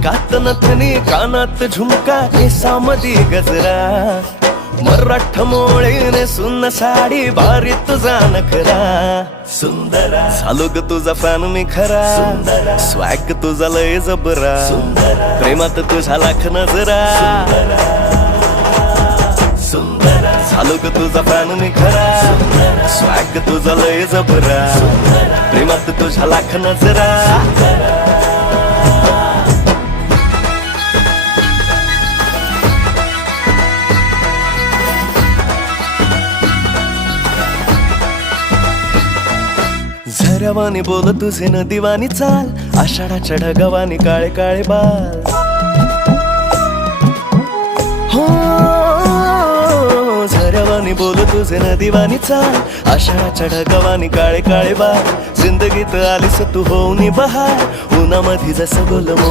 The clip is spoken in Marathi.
नाकात नथनी कानात झुमका केसामधी गजरा मराठ मोळीने सुन्न साडी भारी तुझा नखरा सुंदरा झालो ग तुझा फॅन मी खरा स्वॅग तुझा लय जबरा प्रेमात तुझा लाख नजरा झालो ग तुझा फॅन मी खरा स्वॅग तुझा लय जबरा प्रेमात तुझा लाख नजरा झऱ्यावानी बोल तुझे नदीवानी चाल आषाढाच्या ढगावानी काळे काळे बाल हो झऱ्यावानी बोल तुझे नदीवानी चाल आषाढाच्या ढगावानी काळे काळे बाल जिंदगीत आलीस तू होऊनी बहार उन्हामध्ये जसं बोल मोह